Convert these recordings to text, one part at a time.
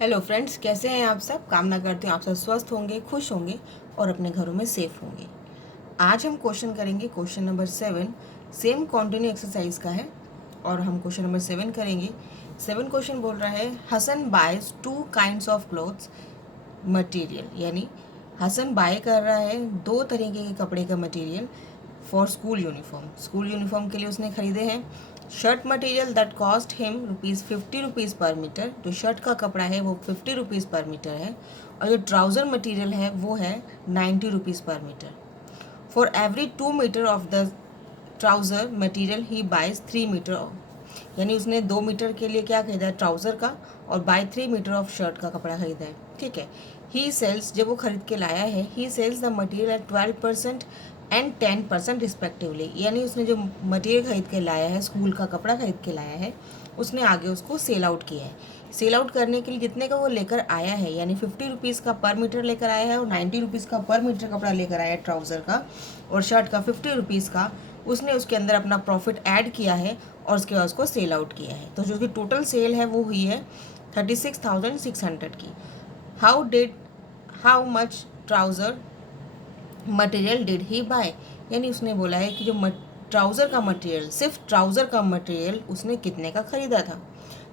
Hello friends, कैसे हैं आप सब। कामना करते हैं आप सब स्वस्थ होंगे, खुश होंगे और अपने घरों में सेफ होंगे। आज हम क्वेश्चन करेंगे question number 7। Same continue exercise का है और हम क्वेश्चन नंबर 7 करेंगे। 7 क्वेश्चन बोल रहा है Hasan buys 2 kinds of clothes material, यानी हसन बाय कर रहा है 2 तरीके के कपड़े का material for school uniform. School uniform के लिए उसने खरीदे हैं shirt material that cost him ₹50 पर मीटर। जो शर्ट का कपड़ा है वो ₹50 पर मीटर है और जो ट्राउज़र मटेरियल है वो है ₹90 पर metre. For every 2 metre of the trouser material he buys 3 metre, यानी उसने 2 मीटर के लिए क्या खरीदा है ट्राउज़र का और बाय 3 मीटर ऑफ शर्ट का कपड़ा खरीदा है। ठीक है, ही सेल्स, जब वो खरीद के लाया है, he sells the material at 12% and 10% respectively, यानी उसने जो मटेरियल खरीद के लाया है, स्कूल का कपड़ा खरीद के लाया है, उसने आगे उसको सेल आउट किया है। सेल आउट करने के लिए जितने का वो लेकर आया है, यानी ₹50 का पर मीटर लेकर आया है और ₹90 का पर मीटर कपड़ा लेकर आया है ट्राउज़र का और शर्ट का ₹50 का, उसने उसके अंदर अपना प्रॉफिट ऐड किया है और उसके बाद उसको सेल आउट किया है। तो जो उसकी टोटल सेल है वो हुई है 36,600 की। How much trouser material did he buy, यानी उसने बोला है कि जो ट्राउज़र का मटेरियल, सिर्फ ट्राउज़र का मटेरियल उसने कितने का ख़रीदा था।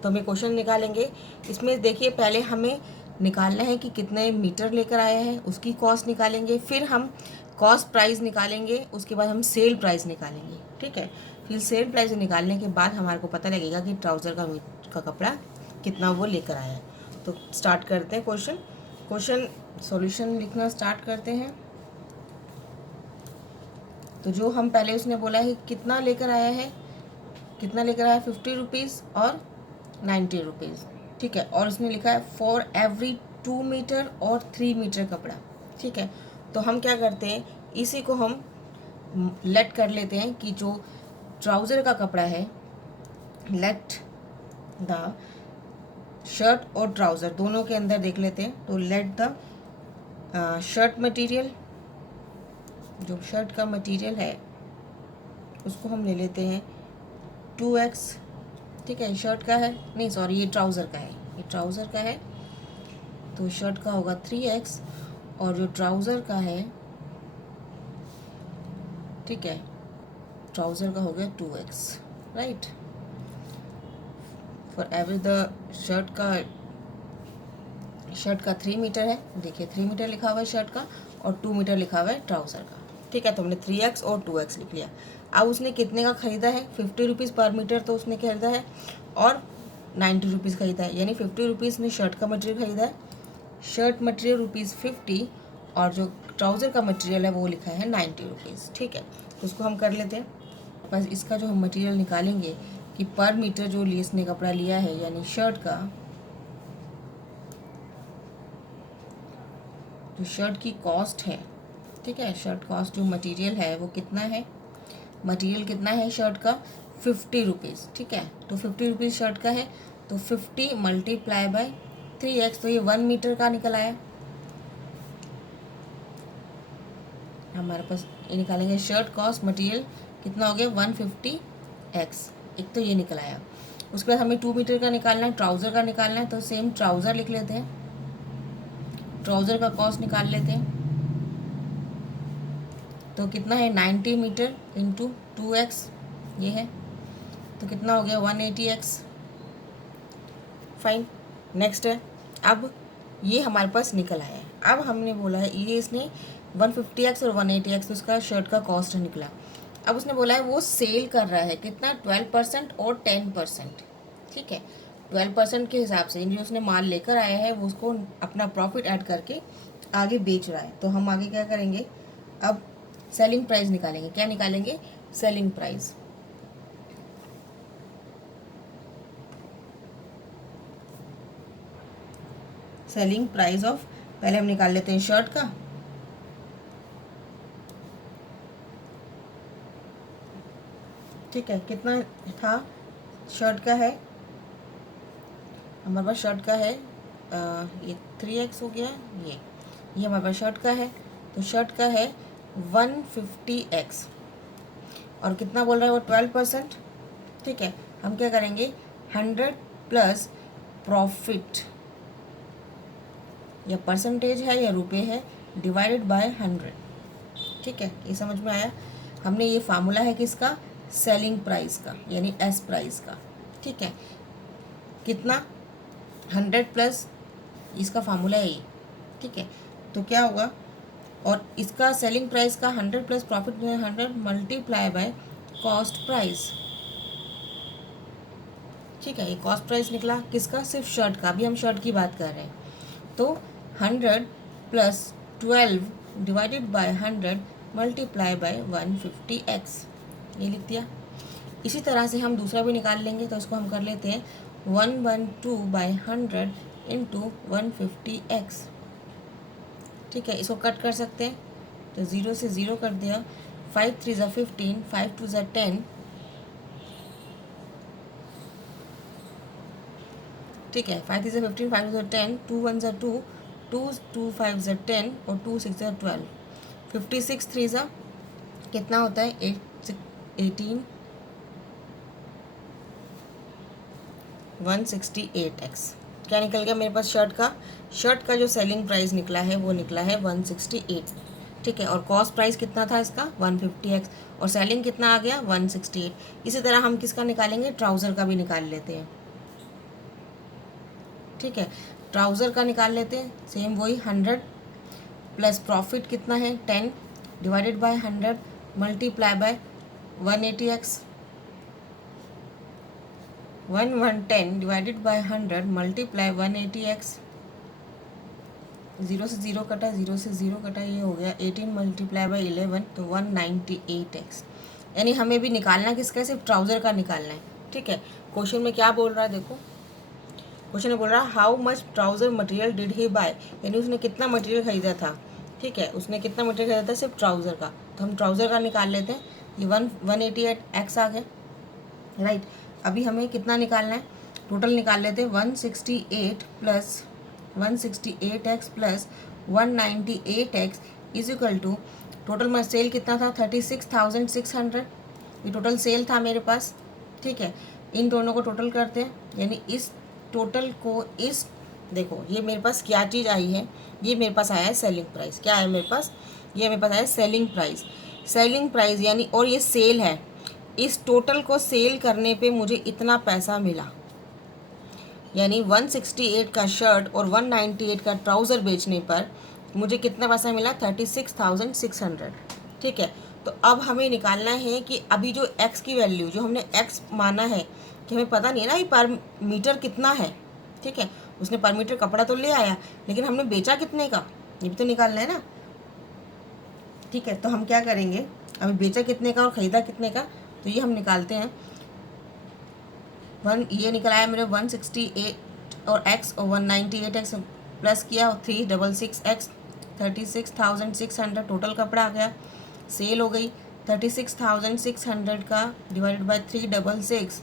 तो हमें क्वेश्चन निकालेंगे। इसमें देखिए, पहले हमें निकालना है कि कितने मीटर लेकर आया है, उसकी कॉस्ट निकालेंगे, फिर हम कॉस्ट प्राइस निकालेंगे, उसके बाद हम सेल प्राइस निकालेंगे। ठीक है, फिर सेल प्राइस निकालने के बाद हमारे को पता लगेगा कि ट्राउज़र का कपड़ा कितना वो लेकर आया है। तो स्टार्ट करते हैं क्वेश्चन सॉल्यूशन लिखना स्टार्ट करते हैं। तो जो हम पहले उसने बोला है कितना लेकर आया है, ₹50 और ₹90। ठीक है, और उसने लिखा है फॉर एवरी 2 मीटर और 3 मीटर कपड़ा। ठीक है, तो हम क्या करते हैं, इसी को हम लेट कर लेते हैं कि जो ट्राउज़र का कपड़ा है, लेट द शर्ट और ट्राउज़र दोनों के अंदर देख लेते हैं। तो लेट द शर्ट मटेरियल, जो शर्ट का मटेरियल है उसको हम ले लेते हैं 2x। ठीक है, शर्ट का है, नहीं सॉरी, ये ट्राउज़र का है, ये ट्राउज़र का है, तो शर्ट का होगा 3x और जो ट्राउज़र का है, ठीक है, ट्राउज़र का हो गया 2x, right. For every the shirt का 3 मीटर है, देखिए 3 मीटर लिखा हुआ है शर्ट का और 2 मीटर लिखा हुआ है ट्राउज़र का। ठीक है, तो हमने 3x और 2x लिख लिया। अब उसने कितने का ख़रीदा है, ₹50 पर मीटर तो उसने खरीदा है और ₹90 खरीदा है, यानी ₹50 ने शर्ट का मटेरियल खरीदा है, शर्ट मटेरियल ₹50 और जो ट्राउज़र का मटेरियल है वो लिखा है ₹90। ठीक है, तो उसको हम कर लेते हैं। बस इसका जो हम मटेरियल निकालेंगे कि पर मीटर जो इसने कपड़ा लिया है, यानी शर्ट का, जो शर्ट की कॉस्ट है, ठीक है, शर्ट कॉस्ट जो मटेरियल है वो कितना है, मटेरियल कितना है शर्ट का, ₹50। ठीक है, तो ₹50 शर्ट का है, तो 50 मल्टीप्लाई बाय 3x, तो ये 1 मीटर का निकल आया। हमारे पास ये निकालेंगे शर्ट कॉस्ट मटेरियल कितना हो गया 150x, एक तो ये निकल आया। उसके बाद हमें 2 मीटर का निकालना है, ट्राउज़र का निकालना है, तो सेम ट्राउज़र लिख लेते हैं, ट्राउज़र का कॉस्ट निकाल लेते हैं। तो कितना है 90 मीटर इंटू 2x, ये है, तो कितना हो गया 180x। फाइन, नेक्स्ट है, अब ये हमारे पास निकल आया है। अब हमने बोला है ये इसने 150x और 180x, तो उसका शर्ट का कॉस्ट निकला। अब उसने बोला है वो सेल कर रहा है कितना, 12% और 10%। ठीक है, 12% के हिसाब से जो उसने माल लेकर आया है वो उसको अपना प्रॉफिट ऐड करके आगे बेच रहा है। तो हम आगे क्या करेंगे, अब सेलिंग प्राइस निकालेंगे। क्या निकालेंगे, selling price. Selling price of, पहले हम निकाल लेते हैं शर्ट का, ठीक है, कितना था शर्ट का है, हमारे पास शर्ट का है ये 3x हो गया, ये हमारे पास शर्ट का है, तो शर्ट का है 150x और कितना बोल रहा है वो 12%। ठीक है, हम क्या करेंगे 100 प्लस प्रॉफिट या परसेंटेज है या रुपये है, डिवाइडेड बाय 100। ठीक है, ये समझ में आया। हमने ये फार्मूला है किसका, सेलिंग प्राइस का, यानी एस प्राइस का। ठीक है, कितना, 100 प्लस इसका फार्मूला है ये। ठीक है, तो क्या होगा, और इसका सेलिंग प्राइस का 100 plus profit 100 multiply by cost price. ठीक है, ये कॉस्ट प्राइस निकला किसका, सिर्फ शर्ट का, अभी हम शर्ट की बात कर रहे हैं। तो 100 plus 12 divided by 100 multiply by 150x, ये लिख दिया। इसी तरह से हम दूसरा भी निकाल लेंगे, तो इसको हम कर लेते हैं 112 बाय 100 इंटू 150x। ठीक है, इसको कट कर सकते हैं, तो 0 से 0 कर दिया, 5 3 ज़ा 15, 5 2 ज़ा 10। ठीक है, 5 3 ज़ा 15, 5 2 ज़ा 10, 2 1 ज़ा 2, 2 2 5 ज़ा 10 और 2 6 ज़ा 12। 56 3 ज़ा कितना होता है, 18 168x। क्या निकल गया मेरे पास, शर्ट का जो सेलिंग प्राइस निकला है वो निकला है 168। ठीक है, और कॉस्ट प्राइस कितना था इसका, 150x, और सेलिंग कितना आ गया, 168। इसी तरह हम किसका निकालेंगे, ट्राउज़र का भी निकाल लेते हैं। ठीक है, ट्राउज़र का निकाल लेते हैं, सेम वही 100 प्लस प्रॉफिट कितना है 10 divided by 100 multiply by 180x। 110 divided by 100 multiply 180x। 0 से 0 कटा, 0 से 0 कटा, ये हो गया 18 मल्टीप्लाई बाय 11, तो 198x। यानी हमें भी निकालना किसका, सिर्फ ट्राउज़र का निकालना है। ठीक है, क्वेश्चन में क्या बोल रहा है देखो, क्वेश्चन में बोल रहा है how much trouser material did he buy, यानी उसने कितना मटेरियल खरीदा था। ठीक है, उसने कितना मटेरियल खरीदा था सिर्फ ट्राउज़र का, तो हम ट्राउज़र का निकाल लेते हैं। ये 188x आ गया, राइट। अभी हमें कितना निकालना है, टोटल निकाल लेते हैं, 168 plus 168x plus 198x is equal to, total में सेल कितना था 36,600, ये टोटल सेल था मेरे पास। ठीक है, इन दोनों को टोटल करते हैं, यानी इस टोटल को इस, देखो ये मेरे पास क्या चीज़ आई है, ये मेरे पास आया है सेलिंग प्राइस। क्या है मेरे पास, ये मेरे पास आया है सेलिंग प्राइस। सेलिंग प्राइस यानी, और ये सेल है, इस टोटल को सेल करने पे मुझे इतना पैसा मिला, यानी 168 का शर्ट और 198 का ट्राउज़र बेचने पर मुझे कितना पैसा मिला, 36,600। ठीक है, तो अब हमें निकालना है कि अभी जो x की वैल्यू, जो हमने x माना है, कि हमें पता नहीं है ना ये पर मीटर कितना है। ठीक है, उसने पर मीटर कपड़ा तो ले आया, लेकिन हमने बेचा कितने का, ये भी तो निकालना है ना। ठीक है, तो हम क्या करेंगे, अभी बेचा कितने का और ख़रीदा कितने का, तो ये हम निकालते हैं। ये निकल आया मेरे 168 और x और 198x प्लस किया 366x, 36,600 टोटल कपड़ा आ गया। सेल हो गई 36,600 का डिवाइडेड बाय 366,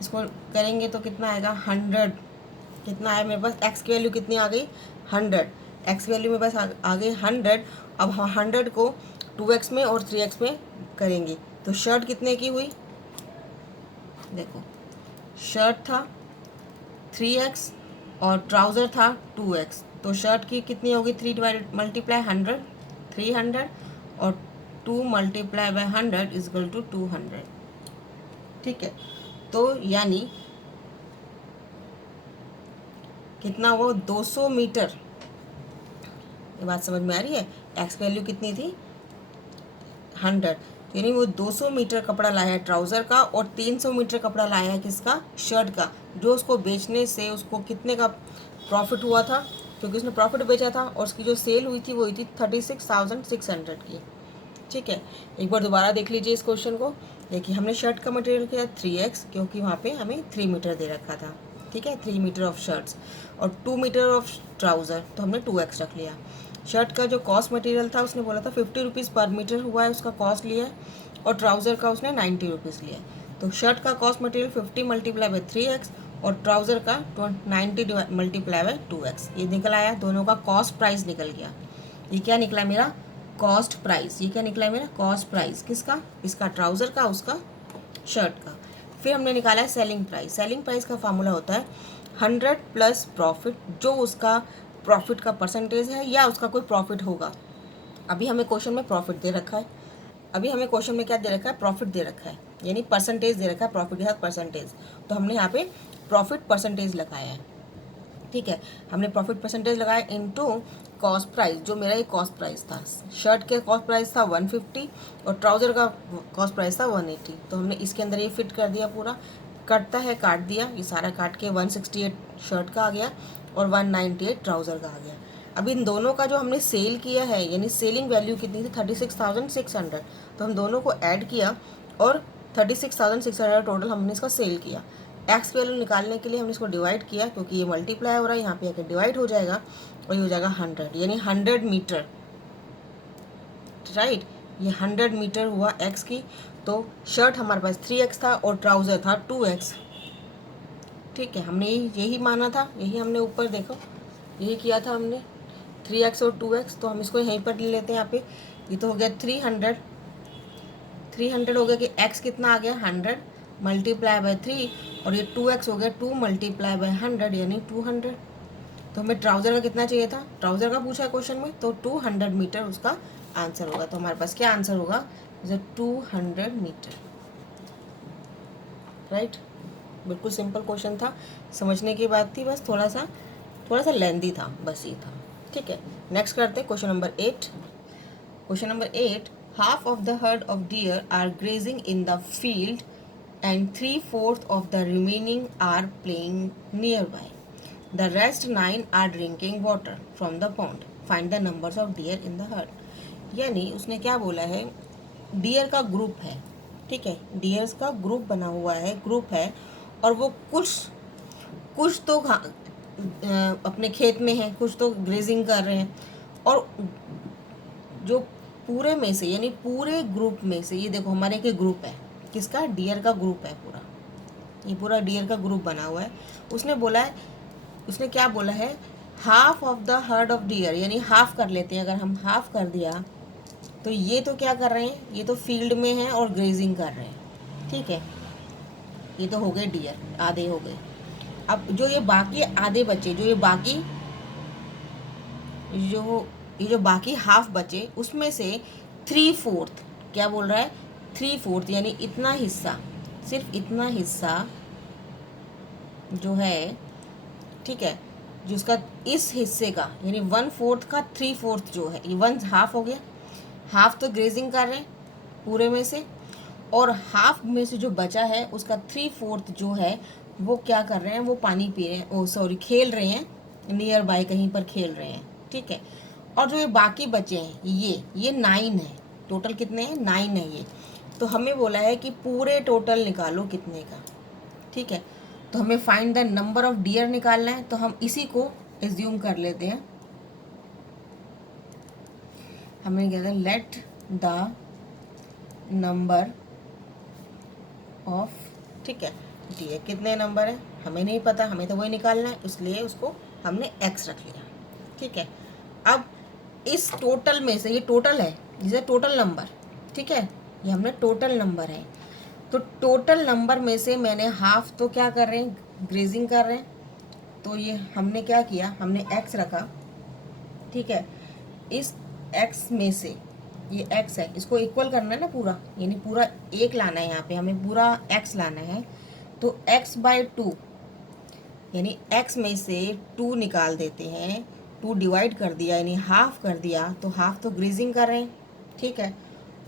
इसको करेंगे तो कितना आएगा 100। कितना आया मेरे पास, x की वैल्यू कितनी आ गई 100, x की वैल्यू मेरे पास आ गई 100। अब हम 100 को 2x में और 3x में करेंगे, तो शर्ट कितने की हुई, देखो शर्ट था 3x और ट्राउज़र था 2x, तो शर्ट की कितनी होगी, 3 डिवाइडेड मल्टीप्लाई 100, 300 और 2 multiply by 100 is equal to 200। ठीक है, तो यानी कितना वो 200 मीटर, ये बात समझ में आ रही है। एक्स की वैल्यू कितनी थी 100, यानी वो 200 मीटर कपड़ा लाया है ट्राउज़र का और 300 मीटर कपड़ा लाया है किसका, शर्ट का, जो उसको बेचने से उसको कितने का प्रॉफिट हुआ था, क्योंकि उसने प्रॉफिट बेचा था, और उसकी जो सेल हुई थी वो हुई थी 36,600 की। ठीक है, एक बार दोबारा देख लीजिए इस क्वेश्चन को। देखिए हमने शर्ट का मटेरियल किया 3x, क्योंकि वहाँ पे हमें 3 मीटर दे रखा था। ठीक है, 3 मीटर ऑफ शर्ट्स और 2 मीटर ऑफ ट्राउज़र, तो हमने 2x रख लिया। शर्ट का जो कॉस्ट मटेरियल था उसने बोला था 50 रुपीज़ पर मीटर हुआ है, उसका कॉस्ट लिया है, और ट्राउज़र का उसने 90 रुपीज़ लिया है। तो शर्ट का cost material 50 multiply by 3x और ट्राउज़र का 90 मल्टीप्लाई बाई 2x, ये निकल आया, दोनों का कॉस्ट प्राइस निकल गया। ये क्या निकला मेरा, कॉस्ट प्राइस। ये क्या निकला है मेरा, कॉस्ट प्राइस किसका, इसका ट्राउज़र का, उसका शर्ट का। फिर हमने निकाला है सेलिंग प्राइस। सेलिंग प्राइस का फार्मूला होता है 100 प्लस प्रॉफिट, जो उसका प्रॉफिट का परसेंटेज है या उसका कोई प्रॉफिट होगा। अभी हमें क्वेश्चन में प्रॉफिट दे रखा है, अभी हमें क्वेश्चन में क्या दे रखा है, प्रॉफिट दे रखा है, यानी परसेंटेज दे रखा है, प्रॉफिट के साथ परसेंटेज। तो हमने यहाँ पे प्रॉफिट परसेंटेज लगाया है, ठीक है। हमने प्रॉफिट परसेंटेज लगाया इनटू कॉस्ट प्राइस, जो मेरा ये कॉस्ट प्राइस था। शर्ट के कॉस्ट प्राइस था 150 और ट्राउज़र का कॉस्ट प्राइस था 180। तो हमने इसके अंदर ये फिट कर दिया, पूरा कटता है काट दिया, ये सारा काट के 168 शर्ट का आ गया और 198 ट्राउज़र का आ गया। अब इन दोनों का जो हमने सेल किया है, यानी सेलिंग वैल्यू कितनी थी, 36,600। तो हम दोनों को ऐड किया और 36,600 टोटल हमने इसका सेल किया। एक्स वैल्यू निकालने के लिए हमने इसको डिवाइड किया, क्योंकि ये मल्टीप्लाई हो रहा है, यहाँ पे आके डिवाइड हो जाएगा और ये हो जाएगा 100, यानी 100 मीटर, राइट। ये 100 मीटर हुआ एक्स की। तो शर्ट हमारे पास 3x था और ट्राउज़र था 2x, ठीक है। हमने यही माना था, यही हमने ऊपर देखो यही किया था हमने, 3x और 2x। तो हम इसको यहीं पर ले लेते हैं, यहाँ पे ये तो हो गया 300 हो गया कि x कितना आ गया 100 मल्टीप्लाई बाय 3 और ये 2x हो गया 2 मल्टीप्लाई बाय 100 यानी 200। तो हमें ट्राउज़र का कितना चाहिए था, ट्राउज़र का पूछा है क्वेश्चन में, तो 200 मीटर उसका आंसर होगा। तो हमारे पास क्या आंसर होगा, 200 मीटर, राइट। बिल्कुल सिंपल क्वेश्चन था, समझने की बात थी, बस थोड़ा सा लेंदी था, बस ये था, ठीक है। नेक्स्ट करते हैं question number 8। Question number 8, half of the herd of deer are grazing in the field and 3/4 of the remaining are playing nearby. The rest 9 are drinking water from the pond. Find the numbers of deer in the herd. यानी उसने क्या बोला है, dear का group है, ठीक है, dears का ग्रुप बना हुआ है, ग्रुप है, और वो कुछ तो अपने खेत में है, कुछ तो ग्रेजिंग कर रहे हैं, और जो पूरे में से, यानी पूरे ग्रुप में से, ये देखो हमारे एक ग्रुप है, किसका, डियर का ग्रुप है पूरा, ये पूरा डियर का ग्रुप बना हुआ है। उसने बोला है, उसने क्या बोला है, half of the heard of dear, यानी हाफ कर लेते हैं। अगर हम हाफ कर दिया तो ये तो क्या कर रहे हैं, ये तो फील्ड में है और ग्रेजिंग कर रहे हैं, ठीक है। ये तो हो गए डियर, आधे हो गए। अब जो ये बाकी आधे बचे, जो ये जो बाकी हाफ बचे, उसमें से 3/4, क्या बोल रहा है, 3/4 यानी इतना हिस्सा, सिर्फ इतना हिस्सा जो है, ठीक है, जिसका इस हिस्से का, यानी 1/4 का 3/4 जो है, ये 1/2 हो गया। हाफ तो ग्रेजिंग कर रहे हैं पूरे में से, और हाफ में से जो बचा है उसका 3/4 जो है वो क्या कर रहे हैं, वो पानी पी रहे हैं, सॉरी खेल रहे हैं, नियर बाय कहीं पर खेल रहे हैं, ठीक है। और जो ये बाकी बचे हैं, ये 9 है, टोटल कितने हैं, 9 है ये। तो हमें बोला है कि पूरे टोटल निकालो कितने का, ठीक है। तो हमें find the number of dear निकालना है, तो हम इसी को एज्यूम कर लेते हैं। हमें कहते हैं लेट द नंबर ऑफ, ठीक है, डियर कितने नंबर है हमें नहीं पता, हमें तो वही निकालना है, इसलिए उसको हमने x रख लिया, ठीक है। अब इस टोटल में से, ये टोटल है, जिसे टोटल नंबर, ठीक है, ये हमने टोटल नंबर है, तो टोटल नंबर में से मैंने हाफ तो क्या कर रहे हैं, ग्रेजिंग कर रहे हैं, तो ये हमने क्या किया, हमने x रखा, ठीक है। इस x में से, ये x है, इसको इक्वल करना है ना पूरा, यानी पूरा 1 लाना है, यहाँ पे हमें पूरा x लाना है। तो x/2 यानी x में से 2 निकाल देते हैं, 2 डिवाइड कर दिया यानी हाफ कर दिया, तो हाफ तो ग्रेजिंग कर रहे हैं, ठीक है।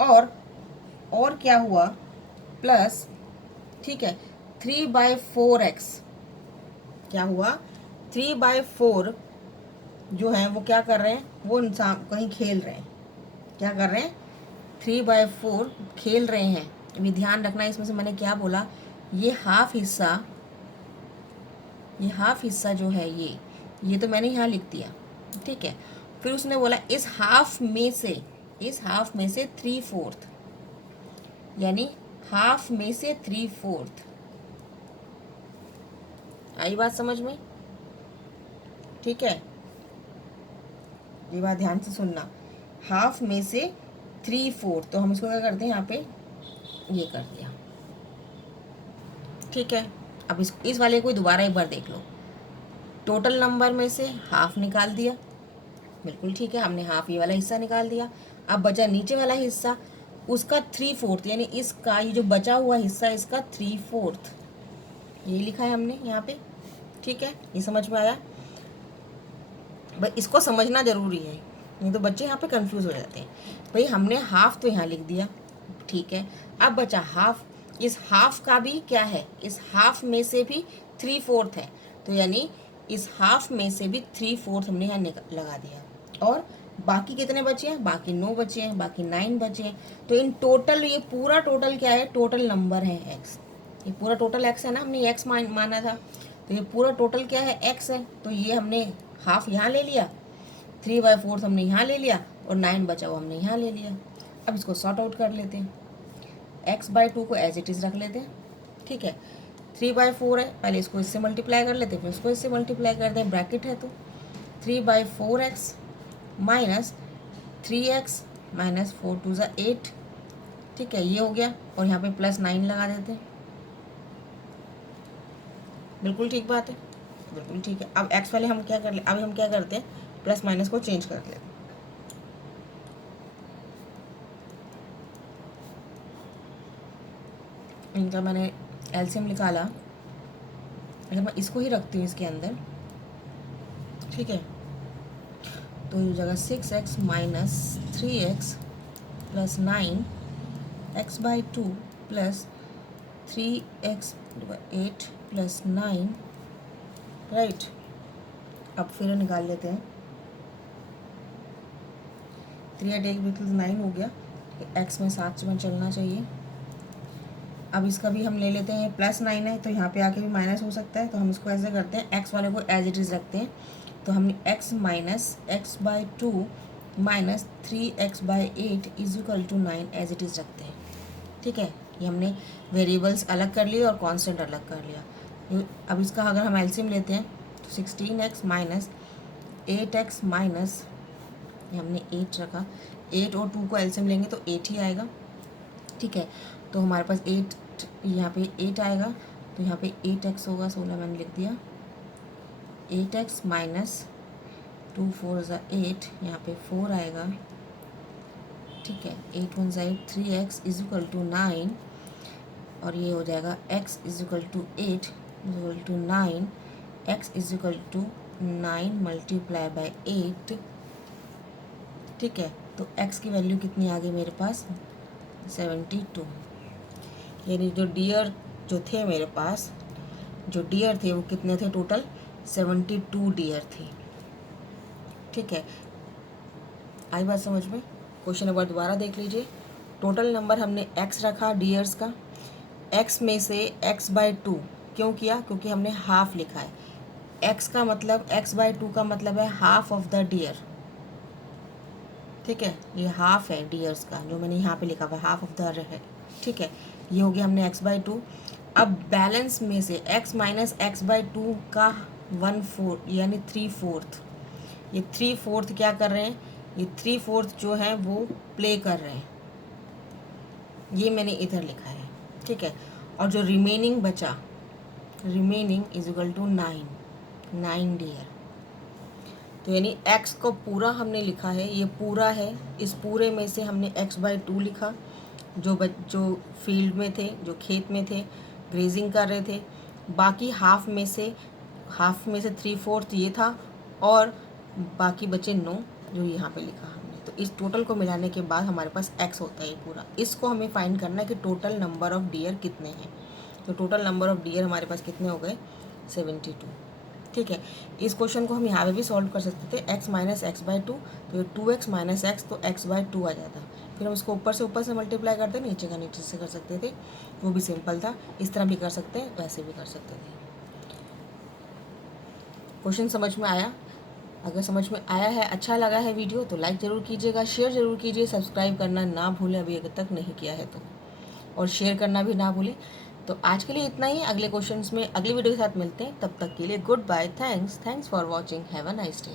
और क्या हुआ, प्लस, ठीक है, 3/4x, क्या हुआ, 3/4 जो है वो क्या कर रहे हैं, वो इंसान कहीं खेल रहे हैं, क्या कर रहे हैं, 3/4 खेल रहे हैं। अभी ध्यान रखना, इसमें से मैंने क्या बोला, ये हाफ हिस्सा जो है, ये तो मैंने यहाँ लिख दिया, ठीक है। फिर उसने बोला इस हाफ में से 3/4, यानी हाफ में से 3/4, आई बात समझ में, ठीक है। ये बात ध्यान से सुनना, हाफ में से 3/4, तो हम इसको क्या करते हैं, यहाँ पे ये कर दिया, ठीक है। अब इस वाले को दोबारा एक बार देख लो, टोटल नंबर में से हाफ निकाल दिया, बिल्कुल ठीक है, हमने हाफ ये वाला हिस्सा निकाल दिया। अब बचा नीचे वाला हिस्सा, उसका 3/4 यानी इसका ये जो बचा हुआ हिस्सा इसका 3/4 ये लिखा है हमने यहाँ पे। ठीक है, ये समझ में आया? भाई इसको समझना ज़रूरी है, नहीं तो बच्चे यहाँ पे कंफ्यूज हो जाते हैं। भाई हमने हाफ तो यहाँ लिख दिया, ठीक है, अब बचा हाफ। इस हाफ का भी क्या है, इस हाफ में से भी 3/4 है, तो यानी इस हाफ में से भी 3/4 हमने यहाँ लगा दिया। और बाकी कितने बचे हैं? बाकी 9 बचे हैं, बाकी 9 बचे हैं। तो इन टोटल, ये पूरा टोटल क्या है? टोटल नंबर है एक्स। ये पूरा टोटल एक्स है ना, हमने एक्स माना था, तो ये पूरा टोटल क्या है? एक्स है। तो ये हमने हाफ यहाँ ले लिया, 3/4 हमने यहाँ ले लिया, और 9 बचा हुआ हमने यहाँ ले लिया। अब इसको सॉर्ट आउट कर लेते हैं। x/2 को एज इट इज़ रख लेते हैं, ठीक है। 3/4 है, पहले इसको इससे मल्टीप्लाई कर लेते हैं, फिर इसको इससे मल्टीप्लाई करते हैं, ब्रैकेट है तो 3/4x माइनस 3x माइनस 4 2 ज़ा 8, ठीक है, ये हो गया। और यहाँ पे +9 लगा देते हैं, बिल्कुल ठीक बात है, बिल्कुल ठीक है। अब x वाले हम क्या कर ले, अब हम क्या करते हैं, प्लस माइनस को चेंज कर लेते हैं। इनका मैंने एलसीएम निकाला, अगर मैं इसको ही रखती हूँ इसके अंदर, ठीक है, तो ये जगह 6x minus 3x plus 9 x/2 plus 3x/8 plus 9, right. अब फिर निकाल लेते हैं, 3/8 बिल्कुल 9 हो गया, x में 7 में चलना चाहिए। अब इसका भी हम ले लेते हैं, +9 है तो यहाँ पे आके भी माइनस हो सकता है, तो हम इसको ऐसे करते हैं, x वाले को एज इट इज़ रखते हैं। तो हमने x minus x/2 minus 3x/8 is equal to 9 as it is रखते हैं, ठीक है। ये हमने वेरिएबल्स अलग कर लिए और कांस्टेंट अलग कर लिया। अब इसका अगर हम एलसीएम लेते हैं तो 16x माइनस 8x माइनस, हमने 8 रखा, 8 और 2 को एलसीएम लेंगे तो 8 ही आएगा, ठीक है। तो हमारे पास 8, यहाँ पे 8 आएगा, तो यहाँ पे 8x होगा, 16 मैंने लिख दिया, 8x माइनस 2 4 ज़ा 8, यहाँ पे 4 आएगा, ठीक है। 8 1 ज़ा 8, 3x इज इक्वल टू 9, और ये हो जाएगा x is equal to 8 is equal to 9, x is equal to 9 multiply by 8, ठीक है। तो x की वैल्यू कितनी आ गई मेरे पास? 72। यानी जो डियर जो थे मेरे पास, जो डियर थे वो कितने थे? टोटल 72 डियर थे, ठीक है। आई बात समझ में? क्वेश्चन एक बार दोबारा देख लीजिए। टोटल नंबर हमने x रखा डियर्स का, x में से x/2 क्यों किया? क्योंकि हमने हाफ लिखा है। x का मतलब, x/2 का मतलब है हाफ ऑफ द डियर, ठीक है। ये हाफ है डियर्स का, जो मैंने यहाँ पे लिखा हुआ हाफ ऑफ द है, ठीक है। ये हो गया हमने x/2। अब बैलेंस में से x माइनस x/2 का 1/4 यानी 3/4, ये 3/4 क्या कर रहे हैं? ये 3/4 जो है वो प्ले कर रहे हैं, ये मैंने इधर लिखा है, ठीक है। और जो रिमेनिंग बचा, remaining is equal to 9 dear. तो यानी x को पूरा हमने लिखा है, ये पूरा है, इस पूरे में से हमने x/2 लिखा, जो फील्ड में थे, जो खेत में थे, ग्रेजिंग कर रहे थे। बाकी हाफ में से 3/4 ये था, और बाकी बचे 9 जो यहाँ पे लिखा हमने। तो इस टोटल को मिलाने के बाद हमारे पास x होता है ये पूरा। इसको हमें फाइंड करना है कि टोटल नंबर ऑफ़ डियर कितने हैं। तो टोटल नंबर ऑफ़ डियर हमारे पास कितने हो गए? 72, ठीक है। इस क्वेश्चन को हम यहाँ पे भी सॉल्व कर सकते थे, x माइनस x/2, तो ये 2x माइनस x, तो x/2 आ जाता। फिर हम इसको ऊपर से मल्टीप्लाई करते, नीचे का नीचे से कर सकते थे, वो भी सिंपल था। इस तरह भी कर सकते हैं, वैसे भी कर सकते थे। क्वेश्चन समझ में आया? अगर समझ में आया है, अच्छा लगा है वीडियो, तो लाइक ज़रूर कीजिएगा, शेयर ज़रूर कीजिए, सब्सक्राइब करना ना भूलें अभी अगर तक नहीं किया है तो, और शेयर करना भी ना भूलें। तो आज के लिए इतना ही, अगले क्वेश्चंस में अगली वीडियो के साथ मिलते हैं। तब तक के लिए good bye, thanks for watching, have a nice day.